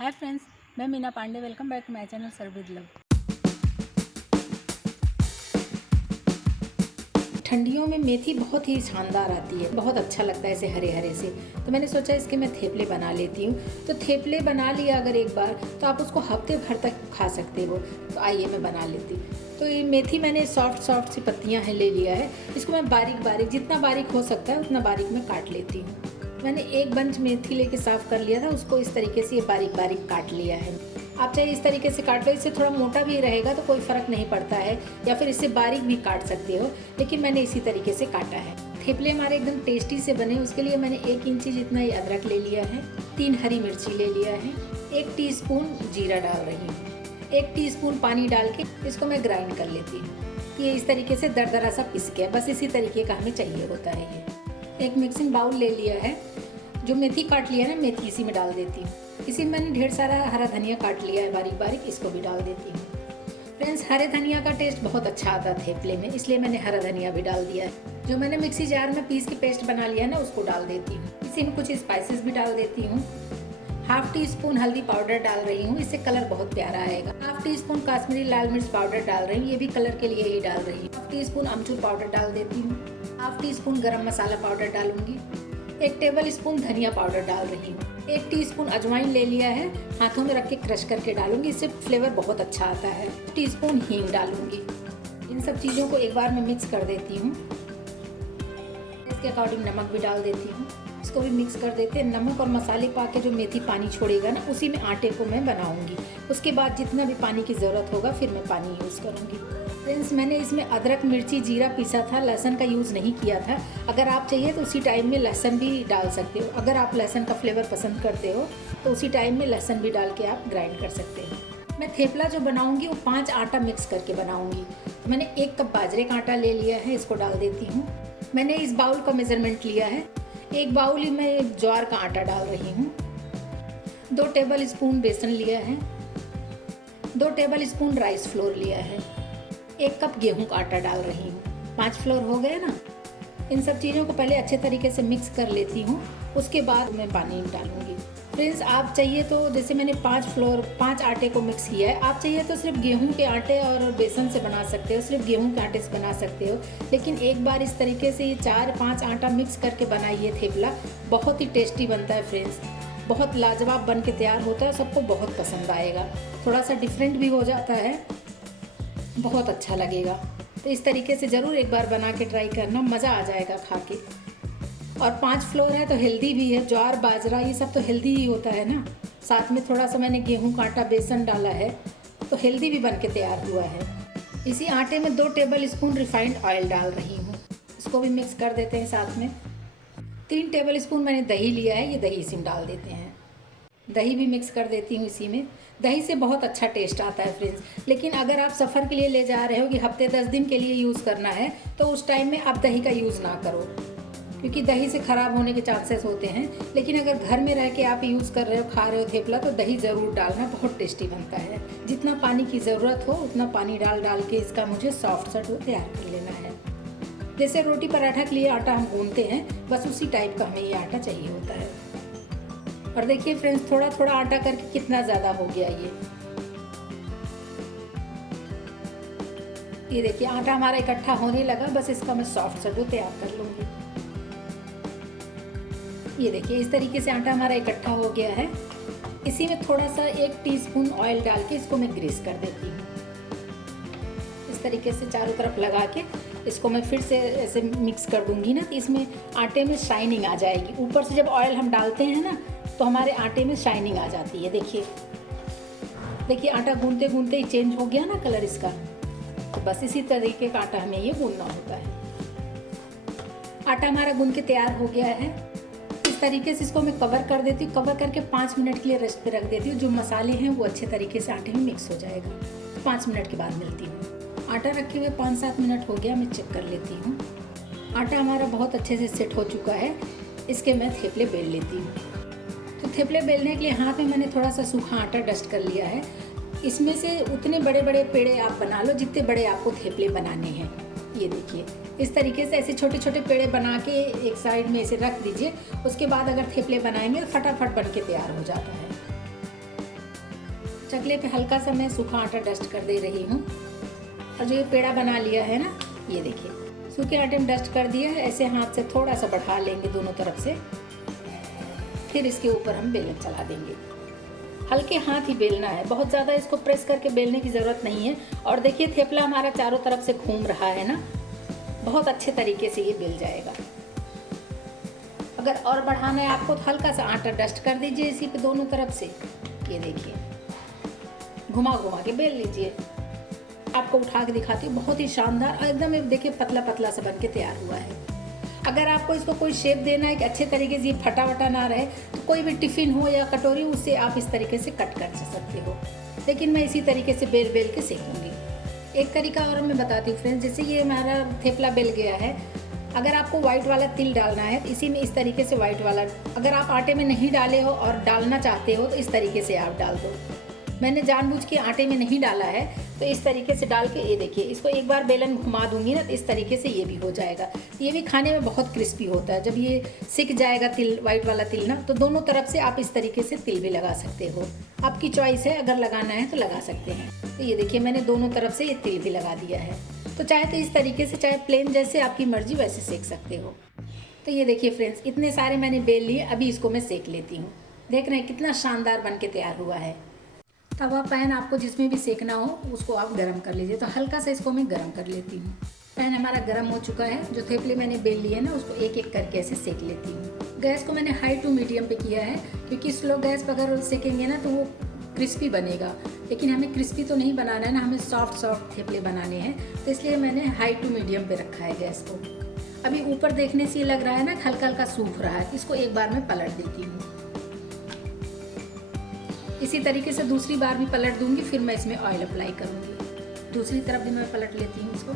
हाय friends, मैं Meena Pandey. Welcome back to my channel serve with love. ठंडियों में मेथी बहुत ही शानदार आती है, बहुत अच्छा लगता है इसे हरे हरे से। तो मैंने सोचा इसके मैं थेपले बना लेती हूँ। तो थेपले बना लिया अगर एक बार तो आप उसको हफ्ते भर तक खा सकते हो। तो आइए मैं बना लेती हूँ। तो ये मेथी मैंने सॉफ्ट सी पत्तियाँ हैं ले लिया है। इसको मैं बारीक जितना बारीक हो सकता है उतना बारीक मैं काट लेती हूँ। मैंने एक बंच मेथी लेके साफ़ कर लिया था, उसको इस तरीके से ये बारीक काट लिया है। आप चाहे इस तरीके से काट लो, इससे थोड़ा मोटा भी रहेगा तो कोई फ़र्क नहीं पड़ता है, या फिर इससे बारीक भी काट सकते हो, लेकिन मैंने इसी तरीके से काटा है। थेपले हमारे एकदम टेस्टी से बने, उसके लिए मैंने 1 इंची जितना ये अदरक ले लिया है, 3 हरी मिर्ची ले लिया है, 1 टीस्पून जीरा डाल रही हूँ, 1 टीस्पून पानी डाल के इसको मैं ग्राइंड कर लेती हूँ। ये इस तरीके से दरदरा सा पिस गया, बस इसी तरीके का हमें चाहिए होता है। ये एक मिक्सिंग बाउल ले लिया है, जो मेथी काट लिया है ना, मेथी इसी में डाल देती हूँ। इसी में मैंने ढेर सारा हरा धनिया काट लिया है बारीक, इसको भी डाल देती हूँ। फ्रेंड्स, हरे धनिया का टेस्ट बहुत अच्छा आता है थेपले में, इसलिए मैंने हरा धनिया भी डाल दिया है। जो मैंने मिक्सी जार में पीस के पेस्ट बना लिया है ना, उसको डाल देती हूँ। इसी में कुछ स्पाइसेस भी डाल देती हूँ। 1/2 टीस्पून हल्दी पाउडर डाल रही हूँ, इससे कलर बहुत प्यारा आएगा। 1/2 टीस्पून काश्मीरी लाल मिर्च पाउडर डाल रही हूँ, ये भी कलर के लिए ही डाल रही हूँ। 1/2 टीस्पून अमचूर पाउडर डाल देती हूँ। 1/2 टीस्पून गरम मसाला पाउडर डालूंगी। 1 टेबल स्पून धनिया पाउडर डाल रही हूँ। 1 टीस्पून अजवाइन ले लिया है, हाथों में रख के क्रश करके डालूंगी, इससे फ्लेवर बहुत अच्छा आता है। 1 टीस्पून हींग डालूंगी। इन सब चीज़ों को एक बार मैं मिक्स कर देती हूँ। इसके अकॉर्डिंग नमक भी डाल देती हूँ। इसको भी मिक्स कर देते हैं। नमक और मसाले पा के जो मेथी पानी छोड़ेगा ना, उसी में आटे को मैं बनाऊंगी। उसके बाद जितना भी पानी की ज़रूरत होगा फिर मैं पानी यूज़ करूँगी। फ्रेंड्स, मैंने इसमें अदरक मिर्ची जीरा पीसा था, लहसुन का यूज़ नहीं किया था। अगर आप चाहिए तो उसी टाइम में लहसुन भी डाल सकते हो। अगर आप लहसुन का फ्लेवर पसंद करते हो तो उसी टाइम में लहसुन भी डाल के आप ग्राइंड कर सकते हो। मैं थेपला जो बनाऊंगी वो 5 आटा मिक्स करके बनाऊंगी। तो मैंने 1 कप बाजरे का आटा ले लिया है, इसको डाल देती हूँ। मैंने इस बाउल का मेज़रमेंट लिया है। 1 बाउल ही मैं ज्वार का आटा डाल रही हूँ। 2 टेबल स्पून बेसन लिया है। 2 टेबल स्पून राइस फ्लोर लिया है। 1 कप गेहूं का आटा डाल रही हूँ। 5 फ्लोर हो गए ना। इन सब चीज़ों को पहले अच्छे तरीके से मिक्स कर लेती हूँ, उसके बाद मैं पानी डालूंगी। फ्रेंड्स, आप चाहिए तो, जैसे मैंने 5 आटे को मिक्स किया है, आप चाहिए तो सिर्फ गेहूं के आटे और बेसन से बना सकते हो, सिर्फ गेहूं के आटे से बना सकते हो। लेकिन एक बार इस तरीके से ये 4-5 आटा मिक्स करके बनाइए थेपला, बहुत ही टेस्टी बनता है फ्रेंड्स। बहुत लाजवाब बन के तैयार होता है, सबको बहुत पसंद आएगा। थोड़ा सा डिफरेंट भी हो जाता है, बहुत अच्छा लगेगा। तो इस तरीके से ज़रूर एक बार बना के ट्राई करना, मज़ा आ जाएगा खा के। और 5 फ्लोर है तो हेल्दी भी है, ज्वार बाजरा ये सब तो हेल्दी ही होता है ना। साथ में थोड़ा सा मैंने गेहूं का आटा बेसन डाला है, तो हेल्दी भी बन के तैयार हुआ है। इसी आटे में 2 टेबल स्पून रिफाइंड ऑयल डाल रही हूँ, इसको भी मिक्स कर देते हैं। साथ में 3 टेबल स्पून मैंने दही लिया है, ये दही इसी में डाल देते हैं। दही भी मिक्स कर देती हूँ इसी में। दही से बहुत अच्छा टेस्ट आता है फ्रेंड्स। लेकिन अगर आप सफ़र के लिए ले जा रहे हो कि हफ्ते 10 दिन के लिए यूज़ करना है, तो उस टाइम में आप दही का यूज़ ना करो, क्योंकि दही से ख़राब होने के चांसेस होते हैं। लेकिन अगर घर में रह के आप यूज़ कर रहे हो, खा रहे हो थेपला, तो दही ज़रूर डालना, बहुत टेस्टी बनता है। जितना पानी की ज़रूरत हो उतना पानी डाल के इसका मुझे सॉफ्ट सा डो तैयार कर लेना है। जैसे रोटी पराठा के लिए आटा हम गूंथते हैं, बस उसी टाइप का हमें ये आटा चाहिए होता है। और देखिए फ्रेंड्स, थोड़ा थोड़ा आटा करके कितना ज़्यादा हो गया ये देखिए आटा हमारा इकट्ठा होने लगा। बस इसका मैं सॉफ्ट सा डो तैयार कर लूँगी। ये देखिए इस तरीके से आटा हमारा इकट्ठा हो गया है। इसी में थोड़ा सा 1 टीस्पून ऑयल डाल के इसको मैं ग्रीस कर देती हूँ। इस तरीके से चारों तरफ लगा के इसको मैं फिर से ऐसे मिक्स कर दूँगी ना, तो इसमें आटे में शाइनिंग आ जाएगी। ऊपर से जब ऑयल हम डालते हैं ना, तो हमारे आटे में शाइनिंग आ जाती है। देखिए आटा गूंथते गूंथते ही चेंज हो गया ना कलर इसका। तो बस इसी तरीके का आटा हमें ये गूंथना होता है। आटा हमारा गूंथ के तैयार हो गया है। इस तरीके से इसको मैं कवर कर देती हूँ। कवर करके 5 मिनट के लिए रेस्ट पे रख देती हूँ। जो मसाले हैं वो अच्छे तरीके से आटे में मिक्स हो जाएगा। 5 मिनट के बाद मिलती हूँ। आटा रखे हुए 5-7 मिनट हो गया, मैं चेक कर लेती हूँ। आटा हमारा बहुत अच्छे से सेट हो चुका है। इसके मैं थेपले बेल लेती हूँ। तो थेपले बेलने के लिए हाथ में मैंने थोड़ा सा सूखा आटा डस्ट कर लिया है। इसमें से उतने बड़े बड़े पेड़े आप बना लो जितने बड़े आपको थेपले बनाने हैं। ये देखिए इस तरीके से ऐसे छोटे छोटे पेड़े बना के एक साइड में इसे रख दीजिए। उसके बाद अगर थेपले बनाएंगे तो फटाफट बन के तैयार हो जाता है। चकले पे हल्का सा मैं सूखा आटा डस्ट कर दे रही हूँ। और जो ये पेड़ा बना लिया है ना, ये देखिए सूखे आटे में डस्ट कर दिया है। ऐसे हाथ से थोड़ा सा बढ़ा लेंगे दोनों तरफ से, फिर इसके ऊपर हम बेलन चला देंगे। हल्के हाथ ही बेलना है, बहुत ज़्यादा इसको प्रेस करके बेलने की ज़रूरत नहीं है। और देखिए थेपला हमारा चारों तरफ से घूम रहा है ना, बहुत अच्छे तरीके से ये बेल जाएगा। अगर और बढ़ाना है आपको तो हल्का सा आटा डस्ट कर दीजिए इसी पे दोनों तरफ से। ये देखिए घुमा घुमा के बेल लीजिए। आपको उठा के दिखाती हूँ, बहुत ही शानदार एकदम देखिए पतला पतला सा बन के तैयार हुआ है। अगर आपको इसको कोई शेप देना है कि अच्छे तरीके से ये फटा वटा ना रहे, तो कोई भी टिफ़िन हो या कटोरी उससे आप इस तरीके से कट कर सकते हो। लेकिन मैं इसी तरीके से बेल बेल के सेकूँगी। एक तरीका और मैं बताती हूँ फ्रेंड्स, जैसे ये हमारा थेपला बेल गया है, अगर आपको वाइट वाला तिल डालना है तो इसी में इस तरीके से वाइट वाला, अगर आप आटे में नहीं डाले हो और डालना चाहते हो तो इस तरीके से आप डाल दो। मैंने जानबूझ के आटे में नहीं डाला है, तो इस तरीके से डाल के ये देखिए इसको एक बार बेलन घुमा दूंगी ना, तो इस तरीके से ये भी हो जाएगा। ये भी खाने में बहुत क्रिस्पी होता है। जब ये सिक जाएगा तिल, वाइट वाला तिल ना, तो दोनों तरफ से आप इस तरीके से तिल भी लगा सकते हो। आपकी चॉइस है, अगर लगाना है तो लगा सकते हैं। तो ये देखिए मैंने दोनों तरफ से ये तिल भी लगा दिया है। तो चाहे तो इस तरीके से, चाहे प्लेन जैसे आपकी मर्जी वैसे सेक सकते हो। तो ये देखिए फ्रेंड्स, इतने सारे मैंने बेल लिए, अभी इसको मैं सेक लेती हूँ। देख रहे हैं कितना शानदार बन के तैयार हुआ है। तवा पैन आपको जिसमें भी सेकना हो उसको आप गरम कर लीजिए। तो हल्का सा इसको मैं गरम कर लेती हूँ। पैन हमारा गरम हो चुका है। जो थेपले मैंने बेल लिए है ना, उसको एक एक करके ऐसे सेक लेती हूँ। गैस को मैंने हाई टू मीडियम पे किया है, क्योंकि स्लो गैस पर अगर सेकेंगे ना तो वो क्रिस्पी बनेगा। लेकिन हमें क्रिस्पी तो नहीं बनाना है ना, हमें सॉफ्ट सॉफ्ट थेपले बनाने हैं, तो इसलिए मैंने हाई टू मीडियम पे रखा है गैस को। अभी ऊपर देखने से ये लग रहा है ना हल्का हल्का सूख रहा है, इसको एक बार मैं पलट देती हूँ। इसी तरीके से दूसरी बार भी पलट दूंगी, फिर मैं इसमें ऑयल अप्लाई करूँगी। दूसरी तरफ भी मैं पलट लेती हूँ इसको।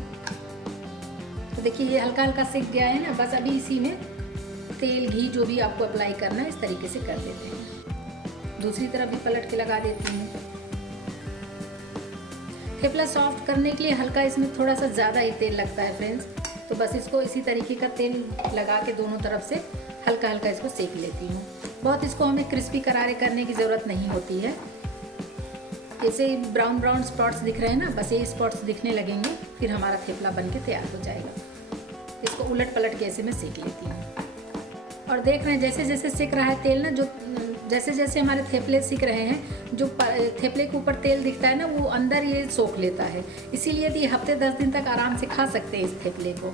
तो देखिए ये हल्का हल्का सिक गया है ना, बस अभी इसी में तेल घी जो भी आपको अप्लाई करना है इस तरीके से कर देते हैं। दूसरी तरफ भी पलट के लगा देती हूँ। थेपला सॉफ्ट करने के लिए हल्का इसमें थोड़ा सा ज़्यादा ही तेल लगता है फ्रेंड्स। तो बस इसको इसी तरीके का तेल लगा के दोनों तरफ से हल्का हल्का इसको सेक लेती हूँ। बहुत इसको हमें क्रिस्पी करारे करने की ज़रूरत नहीं होती है। जैसे ब्राउन ब्राउन स्पॉट्स दिख रहे हैं ना, बस ये स्पॉट्स दिखने लगेंगे, फिर हमारा थेपला बन के तैयार हो जाएगा। इसको उलट पलट के ऐसे मैं सेक लेती हूँ। और देख रहे हैं जैसे जैसे सिक रहा है तेल ना, जो जैसे जैसे हमारे थेपले सिक रहे हैं, जो थेपले के ऊपर तेल दिखता है ना, वो अंदर ये सोख लेता है। इसीलिए यदि हफ्ते 10 दिन तक आराम से खा सकते हैं इस थेपले को।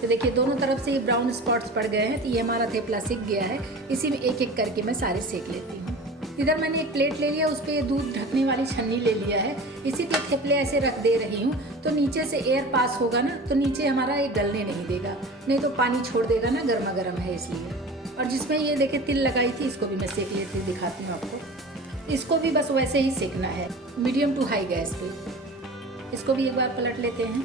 तो देखिए दोनों तरफ से ये ब्राउन स्पॉट्स पड़ गए हैं, तो ये हमारा थेपला सिक गया है। इसी में एक एक करके मैं सारे सेक लेती हूँ। इधर मैंने एक प्लेट ले लिया, उस पर दूध ढकने वाली छन्नी ले लिया है। इसी पे थेपले ऐसे रख दे रही हूँ, तो नीचे से एयर पास होगा ना, तो नीचे हमारा ये गलने नहीं देगा, नहीं तो पानी छोड़ देगा ना, गर्मा गर्म है इसलिए। और जिसमें ये देखिए तिल लगाई थी, इसको भी मैं सेक लेती दिखाती हूँ आपको। इसको भी बस वैसे ही सेकना है, मीडियम टू हाई गैस पे। इसको भी एक बार पलट लेते हैं।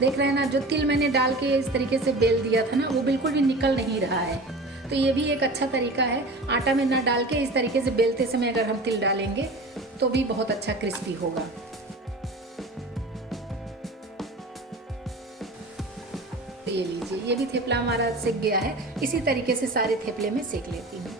देख रहे हैं ना, जो तिल मैंने डाल के इस तरीके से बेल दिया था ना, वो बिल्कुल भी निकल नहीं रहा है। तो ये भी एक अच्छा तरीका है, आटा में ना डाल के इस तरीके से बेलते समय अगर हम तिल डालेंगे तो भी बहुत अच्छा क्रिस्पी होगा। तो ये लीजिए, ये भी थेपला हमारा सेक गया है। इसी तरीके से सारे थेपले में सेक लेती हूँ।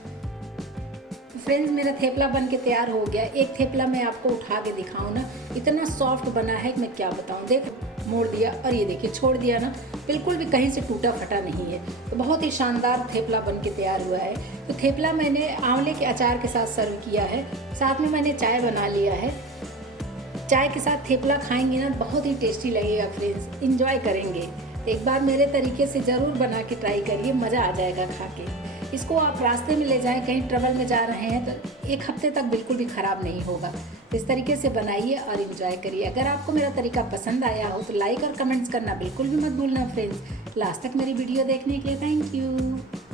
फ्रेंड्स, मेरा थेपला बन के तैयार हो गया। एक थेपला मैं आपको उठा के दिखाऊँ ना, इतना सॉफ्ट बना है कि मैं क्या बताऊँ। देख, मोड़ दिया और ये देखिए छोड़ दिया ना, बिल्कुल भी कहीं से टूटा फटा नहीं है। तो बहुत ही शानदार थेपला बन के तैयार हुआ है। तो थेपला मैंने आंवले के अचार के साथ सर्व किया है, साथ में मैंने चाय बना लिया है। चाय के साथ थेपला खाएंगे ना, बहुत ही टेस्टी लगेगा फ्रेंड्स, इंजॉय करेंगे। एक बार मेरे तरीके से ज़रूर बना के ट्राई करिए, मज़ा आ जाएगा खा के। इसको आप रास्ते में ले जाएं, कहीं ट्रैवल में जा रहे हैं तो 1 हफ्ते तक बिल्कुल भी ख़राब नहीं होगा। इस तरीके से बनाइए और इन्जॉय करिए। अगर आपको मेरा तरीका पसंद आया हो तो लाइक और कमेंट्स करना बिल्कुल भी मत भूलना फ्रेंड्स। लास्ट तक मेरी वीडियो देखने के लिए थैंक यू।